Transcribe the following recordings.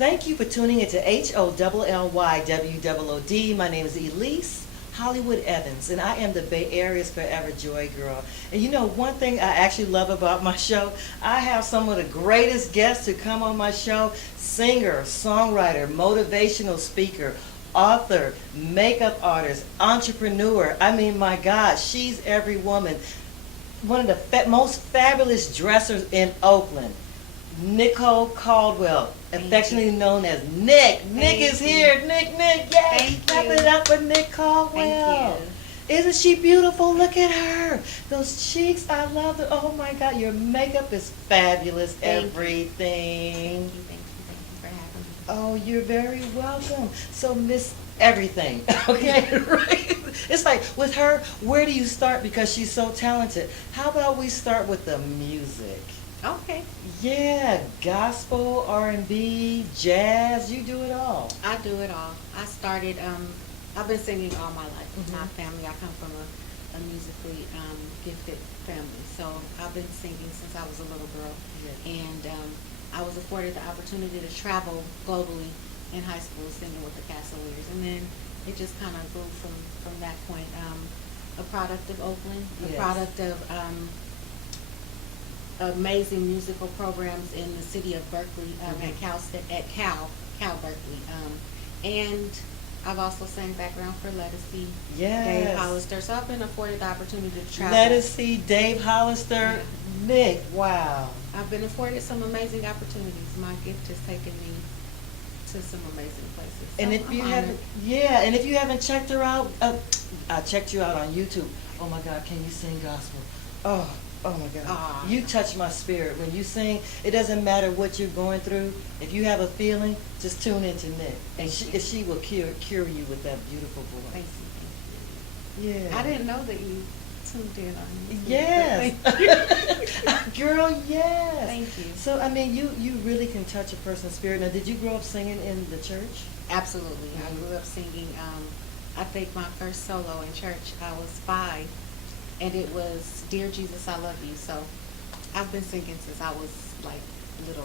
Thank you for tuning into HOLLYWOOD. My name is Elise Hollywood Evans, and I am the Bay Area's Forever Joy Girl. And you know, one thing I actually love about my show, I have some of the greatest guests who come on my show: singer, songwriter, motivational speaker, author, makeup artist, entrepreneur. I mean, my God, she's every woman. One of the most fabulous dressers in Oakland, Nicole Caldwell, affectionately known as Nick. Nick is here. Nick, yay! Clap it up for Nick Caldwell. Thank you. Isn't she beautiful? Look at her. Those cheeks, I love it. Oh my God, your makeup is fabulous. Everything. Thank you for having me. Oh, you're very welcome. So, Miss Everything, okay, right? It's like with her, where do you start? Because she's so talented. How about we start with the music? Okay. Yeah, gospel, R&B, jazz, you do it all. I do it all. I started, I've been singing all my life. Mhm. My family, I come from a musically gifted family. So I've been singing since I was a little girl. Yeah. And I was afforded the opportunity to travel globally in high school singing with the Castlewares. And then it just kind of grew from that point. A product of Oakland, a Yes. product of amazing musical programs in the city of Berkeley, at Cal Berkeley, and I've also sang background for Lettucey, Yes. Dave Hollister. So I've been afforded the opportunity to travel. Let us see Dave Hollister, Yeah. Nick, wow. I've been afforded some amazing opportunities. My gift has taken me to some amazing places. So And if I'm you honored. haven't, yeah, and if you haven't checked her out, I checked you out on YouTube. Oh my God, can you sing gospel? Oh my God. Aw. You touch my spirit. When you sing, it doesn't matter what you're going through. If you have a feeling, just tune into Nick. And Thank you. she will cure you with that beautiful Thank voice. you. Yeah. I didn't know that you tuned in on YouTube. Yes. Thank you. Girl, yes. Thank you. So, I mean, you really can touch a person's spirit. Now, did you grow up singing in the church? Absolutely. Mhm. I grew up singing. I think my first solo in church, I was 5, and it was "Dear Jesus, I Love You." So I've been singing since I was like little,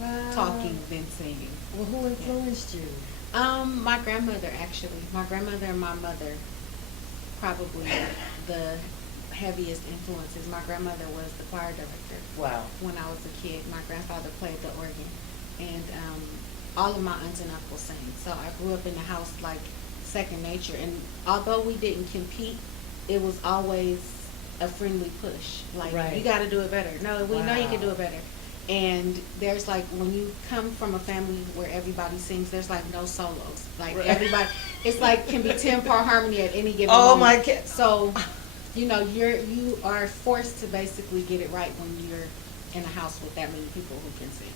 Wow. talking then singing. Well, who influenced you? My grandmother actually. My grandmother and my mother, probably the heaviest influences. My grandmother was the choir director. Wow. When I was a kid, my grandfather played the organ, and all of my aunts and uncles sang. So I grew up in the house like second nature. And although we didn't compete, it was always a friendly push. Like, Right. you got to do it better. No, we know you can do Wow. it better. And there's like, when you come from a family where everybody sings, there's like no solos. Like Right. everybody, it's like can be 10-part harmony at any given Oh moment. my God. So, you know, you are forced to basically get it right when you're in a house with that many people who can sing.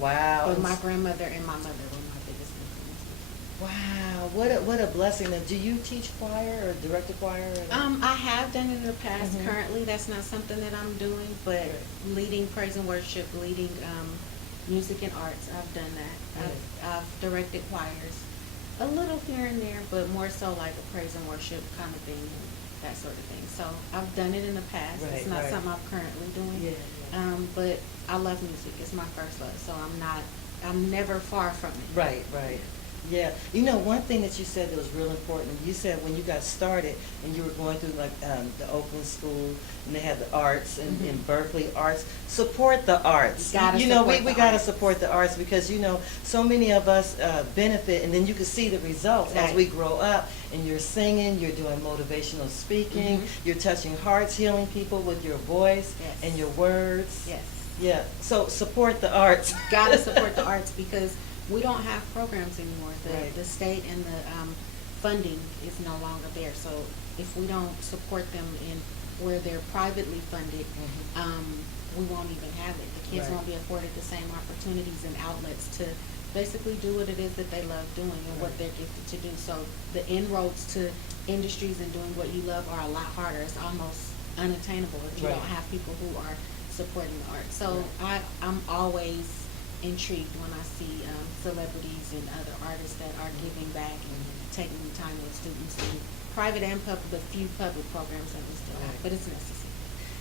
Wow. But my grandmother and my mother were my biggest influences. Wow. What a blessing. Now, do you teach choir or direct a choir? I have done it in the past. Mhm. Currently, that's not something that I'm doing, but Right. leading praise and worship, leading music and arts, I've done that. I've directed choirs, a little here and there, but more so like a praise and worship kind of thing, that sort of thing. So I've done it in the past. Right, It's not right. something I'm currently doing. Yeah, yeah. But I love music. It's my first love, so I'm never far from it. Right, right. Yeah. You know, one thing that you said that was real important, you said when you got started and you were going through like the Oakland school and they had the arts and in Berkeley arts, support the arts. Gotta You know, support we the got to arts. support the arts because, you know, so many of us benefit and then you can see the results as Right. we grow up and you're singing, you're doing motivational speaking, Mhm. you're touching hearts, healing people with your voice Yes. and your words. Yes. Yeah. So support the arts. Gotta support the arts because we don't have programs anymore. Right. The state and the funding is no longer there. So if we don't support them in where they're privately funded, we won't even have it. The kids Right. won't be afforded the same opportunities and outlets to basically do what it is that they love doing and what Right. they're gifted to do. So the inroads to industries and doing what you love are a lot harder. It's almost unattainable if you Right. don't have people who are supporting the arts. So I'm always intrigued when I see celebrities and other artists that are giving back and taking the time with students to do private and public, but few public programs that we still have, Right. but it's necessary.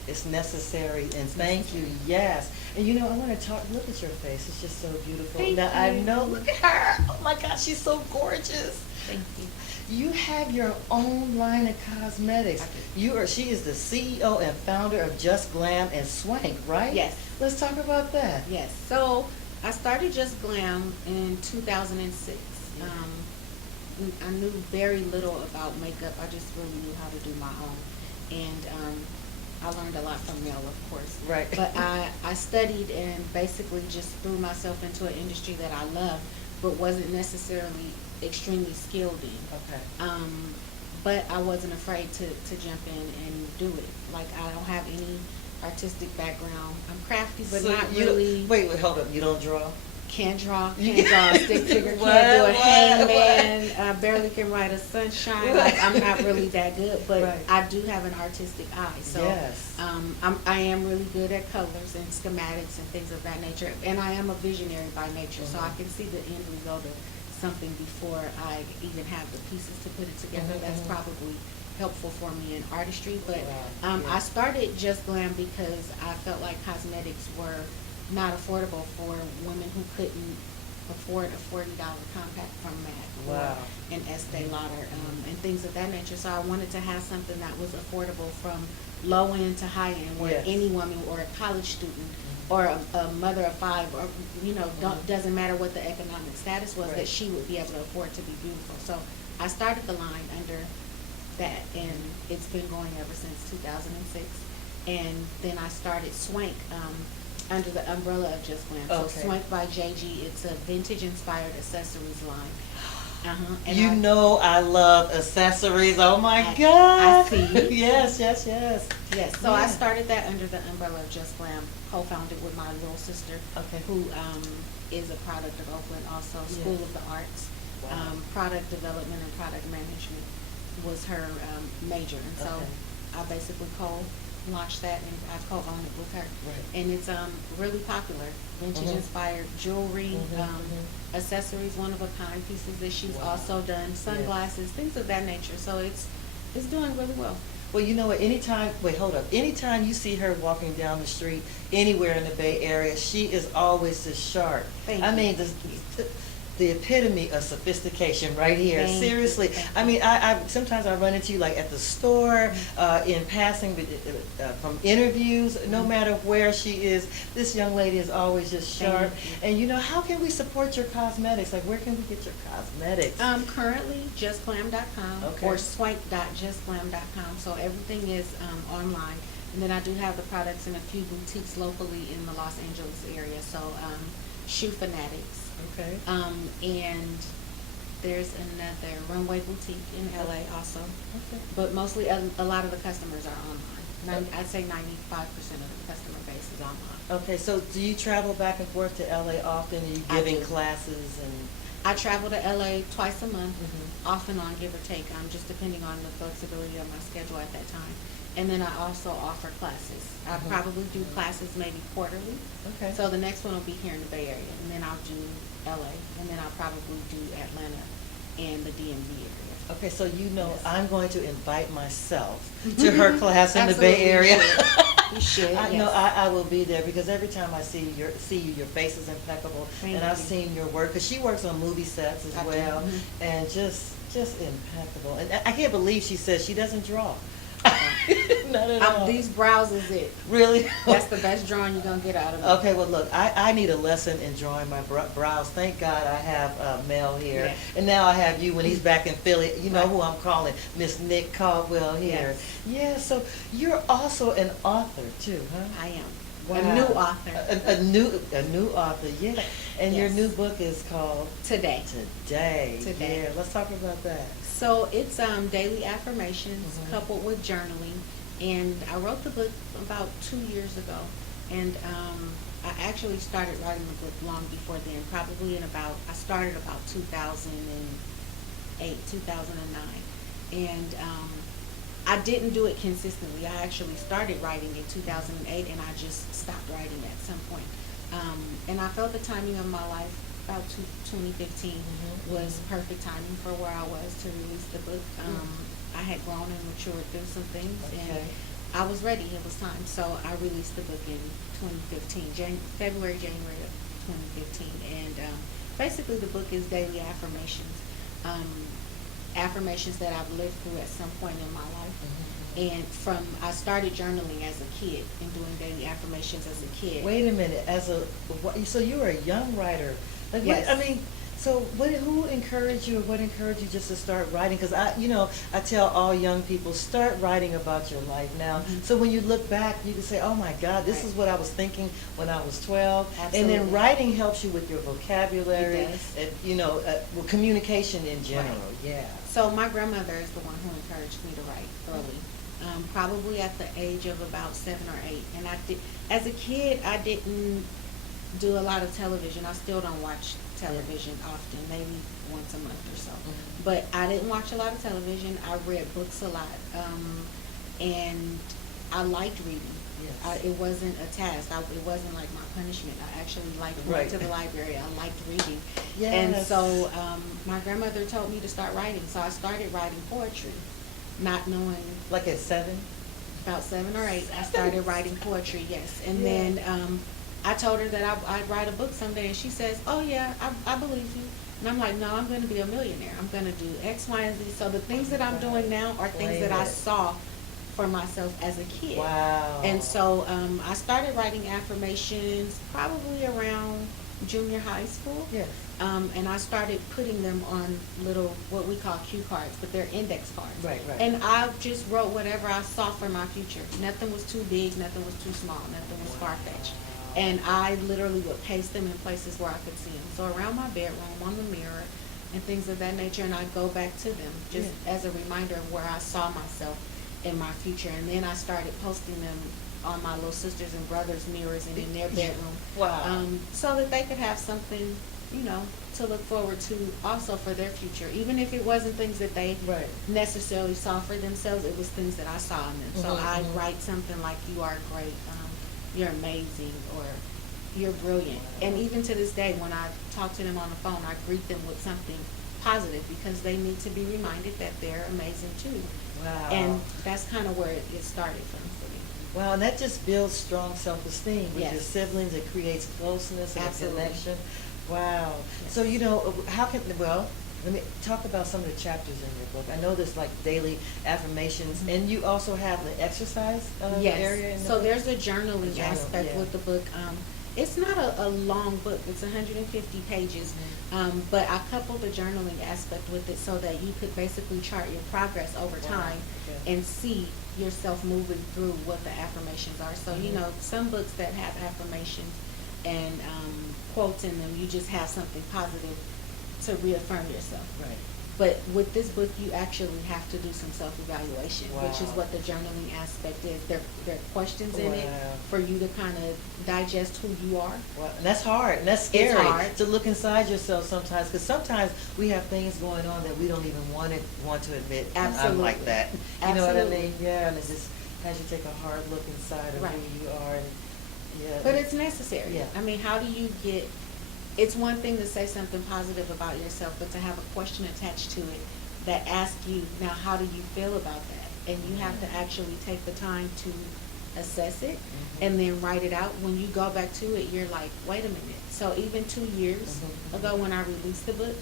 It's necessary, and thank you, yes. And you know, I want to talk, look at your face, it's just so beautiful. Thank Now, I you. know, look at her, oh my gosh, she's so gorgeous. Thank you. You have your own line of cosmetics. I do. She is the CEO and founder of Just Glam and Swank, right? Yes. Let's talk about that. Yes. So I started Just Glam in 2006. I knew very little about makeup. I just really knew how to do my own. And I learned a lot from Mel, of course. Right. But I studied and basically just threw myself into an industry that I loved, but wasn't necessarily extremely skilled in. Okay. But I wasn't afraid to jump in and do it. Like, I don't have any artistic background. I'm crafty, but So not you really. Wait, hold up, you don't draw? Can't draw, You can't draw a stick figure, What? can't do a What? hangman, I barely can write a sunshine. Like, I'm not really that good, but Right. I do have an artistic eye. So Yes. I am really good at colors and schematics and things of that nature. And I am a visionary by nature, so I can see the end result of something before I even have the pieces to put it together. That's probably helpful for me in artistry. But Wow. I started Just Glam because I felt like cosmetics were not affordable for women who couldn't afford a $40 compact from MAC Wow. or an Estee Lauder and things of that nature. So I wanted to have something that was affordable from low end to high end, where Yes. any woman or a college student or a mother of five, or doesn't matter what the economic status was, Right. that she would be able to afford to be beautiful. So I started the line under that, and it's been going ever since 2006. And then I started Swank under the umbrella of Just Glam. Okay. So Swank by JG, it's a vintage inspired accessories line. And You know I love accessories. Oh my I God. see you. Yes. Yes, so I Yeah. started that under the umbrella of Just Glam, co-founded with my little sister, Okay. who is a product of Oakland, also School Yes. of the Arts. Wow. Product development and product management was her major, and so Okay. I basically co-launched that, and I co-own it with her. Right. And it's really popular, vintage inspired jewelry, accessories, one of a kind pieces that she's Wow. also done, sunglasses, things of that nature. So it's doing really well. Well, you know what, anytime you see her walking down the street anywhere in the Bay Area, she is always just sharp. Thank I you. mean, the epitome of sophistication right here. Thank you. Seriously. Thank I you. mean, I sometimes I run into you like at the store, in passing, from interviews, no matter where she is, this young lady is always just sharp. Thank you. And you know, how can we support your cosmetics? Like, where can we get your cosmetics? Currently, justglam.com Okay. or swank.justglam.com. So everything is online. And then I do have the products in a few boutiques locally in the Los Angeles area. So Shoe Fanatics. Okay. And there's another Runway Boutique in LA also. Okay. But mostly a lot of the customers are online. I'd say 95% of the customer base is online. Okay, so do you travel back and forth to LA often? Are you I giving do. classes and? I travel to LA twice a month, Mhm. off and on, give or take, just depending on the flexibility of my schedule at that time. And then I also offer classes. I Mhm. probably do classes maybe quarterly. Okay. So the next one will be here in the Bay Area, and then I'll do LA, and then I'll probably do Atlanta and the DMV area. Okay, so you know, Yes. I'm going to invite myself to her class in the Bay Absolutely, Area. you should. I Yes. know I will be there, because every time I see you, your face is impeccable, Thank and I've you. seen your work, because she works on movie sets as I do. well, Mhm. and just impeccable. And I can't believe she says she doesn't draw. Not at all. These brows is it. Really? That's the best drawing you're gonna get out of me. Okay, well, look, I need a lesson in drawing my brows. Thank God I have Mel here. Yes. And now I have you when he's back in Philly. You know Right. who I'm calling, Miss Nick Caldwell here. Yes. Yeah, so you're also an author too, huh? I am. Wow. A new author. A new author, yeah. And your Yes. new book is called Today. Today. Today. Yeah, let's talk about that. So it's daily affirmations Mhm. coupled with journaling, and I wrote the book about 2 years ago, and I actually started writing the book long before then. Probably I started about 2008, 2009, and I didn't do it consistently. I actually started writing in 2008, and I just stopped writing at some point. And I felt the timing of my life, about 2015, was perfect timing for where I was to release the book. I had grown and matured through some things, Okay. and I was ready. It was time. So I released the book in 2015, January of 2015. And basically the book is daily affirmations. Um, Affirmations that I've lived through at some point in my life. And I started journaling as a kid and doing daily affirmations as a kid. Wait a minute, so you were a young writer. Like, Yes. who encouraged you, or what encouraged you just to start writing? Because I tell all young people, start writing about your life now. Mhm. So when you look back, you can say, oh my God, this Right. is what I was thinking when I was 12. And Absolutely. then writing helps you with your vocabulary, It does. with communication in general. Right. Yeah. So my grandmother is the one who encouraged me to write early, probably at the age of about 7 or 8. And as a kid, I didn't do a lot of television. I still don't watch television often, maybe once a month or so. Mhm. But I didn't watch a lot of television. I read books a lot, and I liked reading. Yes. It wasn't a task. It wasn't like my punishment. I actually liked going Right. to the library. I liked reading. Yes. And so my grandmother told me to start writing. So I started writing poetry, not knowing. Like at 7? About 7 or 8, I started writing poetry, yes. And Yeah. then I told her that I'd write a book someday, and she says, oh yeah, I believe you. And I'm like, no, I'm going to be a millionaire. I'm going to do X, Y, and Z. So the things that I'm doing now are things that I saw for myself as a kid. Wow. And so I started writing affirmations probably around junior high school. Yes. And I started putting them on little, what we call cue cards, but they're index cards. Right, right. And I just wrote whatever I saw for my future. Nothing was too big, nothing was too small, nothing was far-fetched. And I literally would paste them in places where I could see them. So around my bedroom, on the mirror, and things of that nature, and I'd go back to them just as a reminder of where I saw myself in my future. And then I started posting them on my little sisters and brothers' mirrors and in their bedroom. Wow. So that they could have something, to look forward to also for their future. Even if it wasn't things that they Right. necessarily saw for themselves, it was things that I saw in them. So Mhm, I'd mhm. write something like, you are great, you're amazing, or you're brilliant. And even to this day, when I talk to them on the phone, I greet them with something positive, because they need to be reminded that they're amazing too. Wow. And that's kind of where it started from for me. Wow, and that just builds strong self-esteem with Yes. your siblings. It creates closeness and a Absolutely. connection. Wow. Yes. So, let me talk about some of the chapters in your book. I know there's like daily affirmations, Mhm. and you also have the exercise Yes. area in the So book? there's a journaling The journal, aspect yeah. with the book. It's not a long book. It's 150 pages. Mhm. But I coupled the journaling aspect with it so that you could basically chart your progress over Wow. time Okay. and see yourself moving through what the affirmations are. So, Mhm. some books that have affirmations and quotes in them, you just have something positive to reaffirm yourself. Right. But with this book, you actually have to do some self-evaluation, which is Wow. what the journaling aspect is. There are questions in it Wow. for you to kind of digest who you are. Well, and that's hard, and that's scary hard. to look inside yourself sometimes, because sometimes we have things going on that we don't even want to admit. I'm Absolutely. like that. You know what I Absolutely. mean? Yeah, and it just has you take a hard look inside of Right. who you are. And, yeah. But it's necessary. Yeah. I mean, how do you get, it's one thing to say something positive about yourself, but to have a question attached to it that asks you, now how do you feel about that? And you have to actually take the time to assess it Mhm. and then write it out. When you go back to it, you're like, wait a minute. So even 2 years Mhm. ago when I released the book,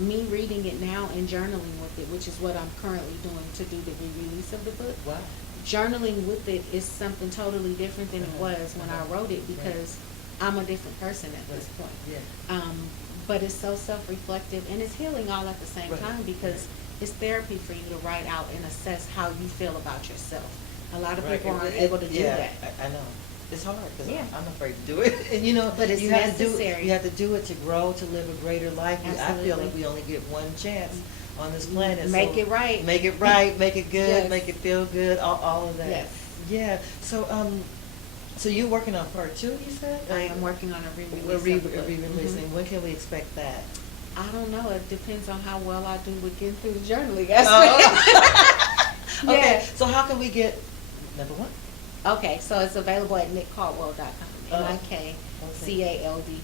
me reading it now and journaling with it, which is what I'm currently doing to do the re-release of the book, Wow. journaling with it is something totally different than it was when I wrote it, because I'm a different person at this Right. point. Yeah. But it's so self-reflective, and it's healing all at the same Right. time, because it's therapy for you to write out and assess how you feel about yourself. A lot of people aren't able to do Yeah, that. I know. It's hard, because Yeah. I'm afraid to do it. And But it's you have to necessary. you have to do it to grow, to live a greater life. I feel Absolutely. like we only get one chance on this planet. Make so it right. Make it right, make it good, Yes. make it feel good, all of that. Yes. Yeah, so you're working on part 2, you said? I am working on a re-release We're of the book. re-releasing. Mhm. When can we expect that? I don't know. It depends on how well I do with getting through the journaling Oh. aspect. Okay, Yeah. so how can we get number 1? Okay, so it's available at nickcaldwell.com. Oh.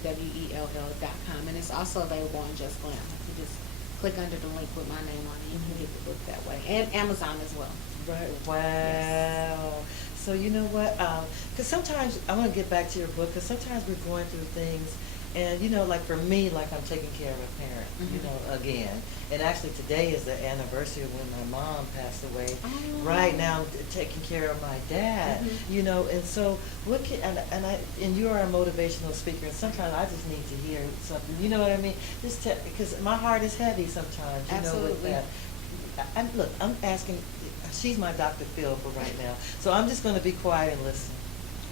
NIKCALDWELL.com. And it's also available on Just Glam. You just click under the link with my name on it. You can get the book that way. And Amazon as well. Right. Yes. Wow. So you know what? Because sometimes I want to get back to your book. Because sometimes we're going through things, and you know, like for me, like I'm taking care of a parent. You Mhm. know, again, and actually today is the anniversary of when my mom passed away. Oh. Right now, taking care of my dad. Mhm. You know, and so what can and you are a motivational speaker, and sometimes I just need to hear something. You know what I mean? Just because my heart is heavy sometimes. You know, with Absolutely. that. Look, I'm asking. She's my Dr. Phil for right now, so I'm just going to be quiet and listen.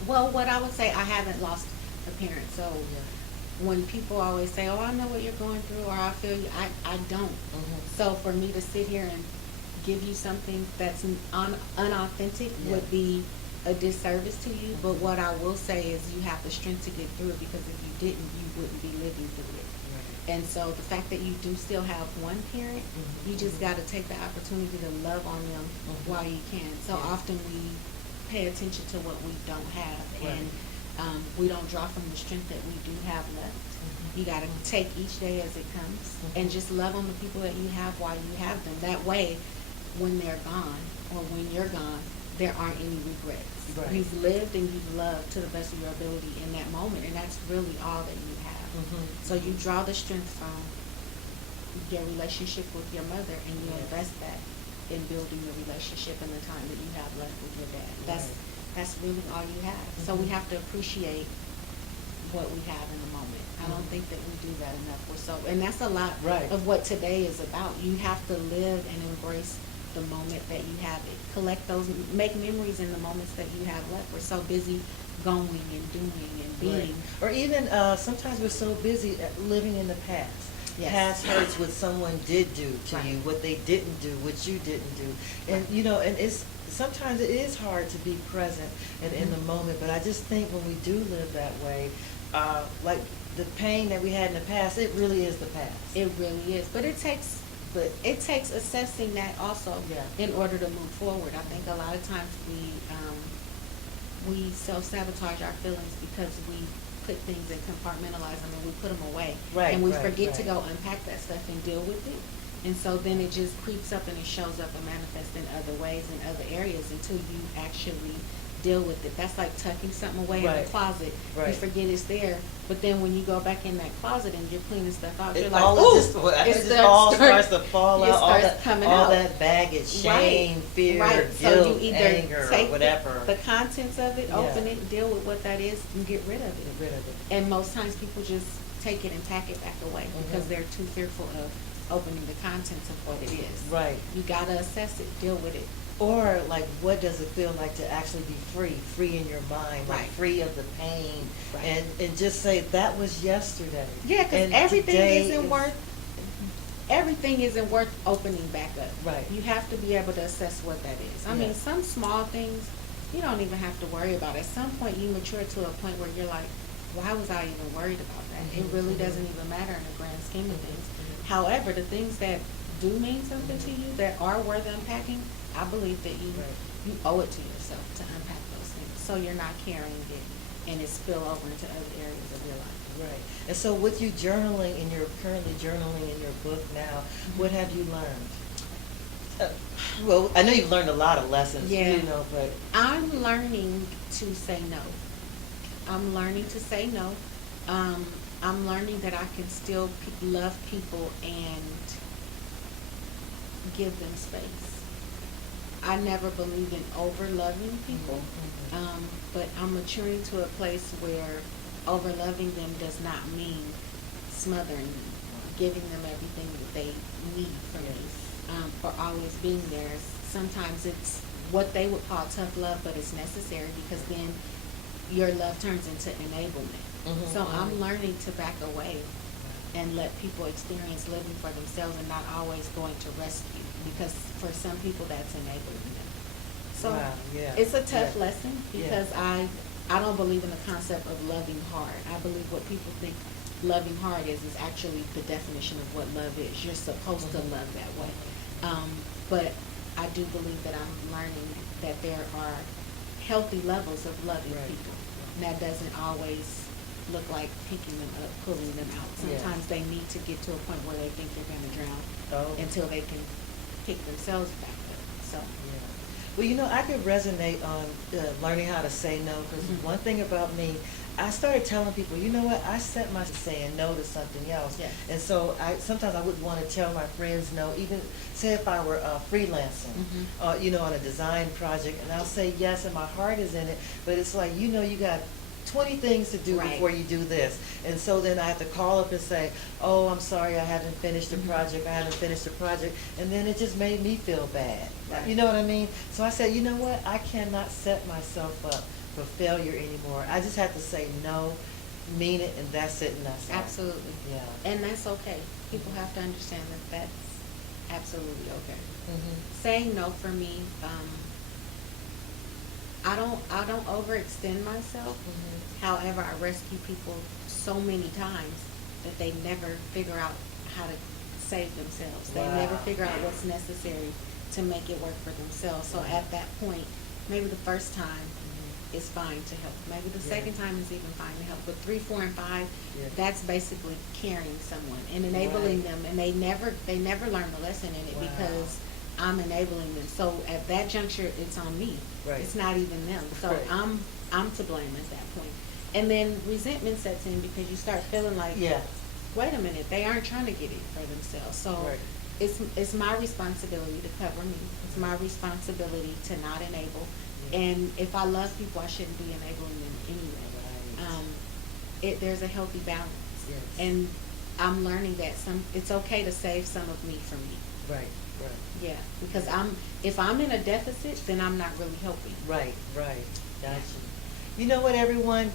Well, what I would say, I haven't lost a parent. So Yeah. when people always say, "Oh, I know what you're going through," or "I feel you," I don't. Mhm. So for me to sit here and give you something that's unauthentic Yeah. would be a disservice to you. But what I will say is you have the strength to get through it, because if you didn't, you wouldn't be living through it. Right. And so the fact that you do still have one parent, Mhm. you just got to take the opportunity to love on them Mhm. while you can. So Yeah. often we pay attention to what we don't have, Right. and we don't draw from the strength that we do have left. Mhm. You got to take each day as it comes, and Mhm. just love on the people that you have while you have them. That way, when they're gone or when you're gone, there aren't any regrets. Right. You've lived and you've loved to the best of your ability in that moment, and that's really all that you have. Mhm. So you draw the strength from your relationship with your mother, and you Yes. invest that in building your relationship and the time that you have left with your dad. Right. That's really all you have. So we Mhm. have to appreciate what we have in the moment. I don't Mhm. think that we do that enough. And that's a lot Right. of what today is about. You have to live and embrace the moment that you have it. Collect those, make memories in the moments that you have left. We're so busy going and doing and Right. being. Or even sometimes we're so busy living in the past. Yes. Past hurts, what someone did do to Right. you, what they didn't do, what you didn't do, and Right. you know, and it's sometimes it is hard to be present and in the Mhm. moment. But I just think when we do live that way, like the pain that we had in the past, it really is the past. It really is. But it takes assessing that also Yeah. in order to move forward. I think a lot of times we self-sabotage our feelings because we put things and compartmentalize them, and we put them away. Right, And we right, forget to right. go unpack that stuff and deal with it. And so then it just creeps up and it shows up and manifests in other ways, in other areas, until you actually deal with it. That's like tucking something away in Right, the closet. You right. forget it's there, but then when you go back in that closet and you're cleaning stuff out, It you're like, all ooh, it just all starts to fall it out. All starts that, coming all out. that baggage, shame, fear, Right. So guilt, you either anger, take or whatever. the contents of it, Yeah. open it, deal with what that is, and get rid of it. Get rid of it. And most times people just take it and pack it back away because Mhm. they're too fearful of opening the contents of what it is. Right. You gotta assess it, deal with it. Or like, what does it feel like to actually be free in your mind, like Right. free of the pain, Right. and just say that was yesterday. Yeah, because And everything today isn't is- worth. Everything isn't worth opening back up. Right. You have to be able to assess what that is. I Yeah. mean, some small things you don't even have to worry about. At some point, you mature to a point where you're like, why was I even worried about that? It Mhm, really mhm. doesn't even matter in the grand scheme of things. Mhm. However, the things that do mean something to you, that are worth unpacking, I believe that Right. you owe it to yourself to unpack those things, so you're not carrying it and it spill over into other areas of your life. Right. And so with you journaling, and you're currently journaling in your book now, what have you learned? Well, I know you've learned a lot of lessons, Yeah. you know, but I'm learning to say no. I'm learning to say no. I'm learning that I can still love people and give them space. I never believed in over loving people, Mhm. but I'm maturing to a place where over loving them does not mean smothering them, giving them everything that they need from me, for always being there. Sometimes it's what they would call tough love, but it's necessary because then your love turns into enablement. Mhm, So I'm mhm. learning to back away and let people experience living for themselves and not always going to rescue, because for some people that's enabling them. So Wow, yeah, it's a tough yeah, lesson yeah. because I don't believe in the concept of loving hard. I believe what people think loving hard is actually the definition of what love is. You're supposed to Mhm. love that way. But I do believe that I'm learning that there are healthy levels of loving Right. people. And that doesn't always look like picking them up, pulling them out. Yeah. Sometimes they need to get to a point where they think they're going to drown Oh. until they can pick themselves back up. So Yeah. Well, I could resonate on learning how to say no, because one thing about me, I started telling people, you know what, I set myself saying no to something else. Yes. And so sometimes I wouldn't want to tell my friends no, even say if I were freelancing, on a design project, and I'll say yes, and my heart is in it, but it's like, you got 20 things to do Right. before you do this. And so then I have to call up and say, oh, I'm sorry, I haven't finished the project, and then it just made me feel bad. Right. You know what I mean? So I said, you know what, I cannot set myself up for failure anymore. I just have to say no, mean it, and that's it, and that's all. Absolutely. Yeah. And that's okay. People have to understand that that's absolutely okay. Saying no for me, I don't overextend myself. However, I rescue people so many times that they never figure out how to save themselves. They Wow. never figure out what's necessary to make it work for themselves. So at that point, maybe the first time is fine to help. Maybe the second time is even fine to help. But 3, 4, and 5, Yeah. that's basically carrying someone and enabling Right. them. And they never learn the lesson in it Wow. because I'm enabling them. So at that juncture, it's on me. Right. It's not even them. So Right. I'm to blame at that point. And then resentment sets in because you start feeling like, Yeah. wait a minute, they aren't trying to get it for themselves. So Right. it's my responsibility to cover me. It's my responsibility to not enable. Yeah. And if I love people, I shouldn't be enabling them anyway. Right. There's a healthy balance. Yes. And I'm learning that it's okay to save some of me for me. Right. Yeah, because if I'm in a deficit, then I'm not really helping. Right. Gotcha. You know what, everyone?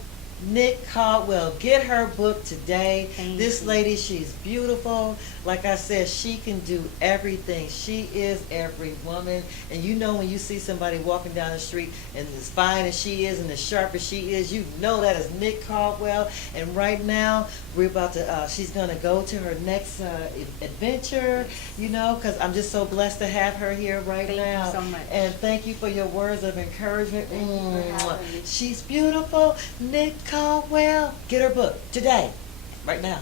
Nick Caldwell, get her book today. Thank This you. lady, she's beautiful. Like I said, she can do everything. She is every woman. And when you see somebody walking down the street and as fine as she is and as sharp as she is, you know that is Nick Caldwell. And right now, we're about to, she's going to go to her next adventure, because I'm just so blessed to have her here right Thank you now. so much. And thank you for your words of encouragement. Thank you for having me. She's beautiful. Nick Caldwell. Get her book today, right now.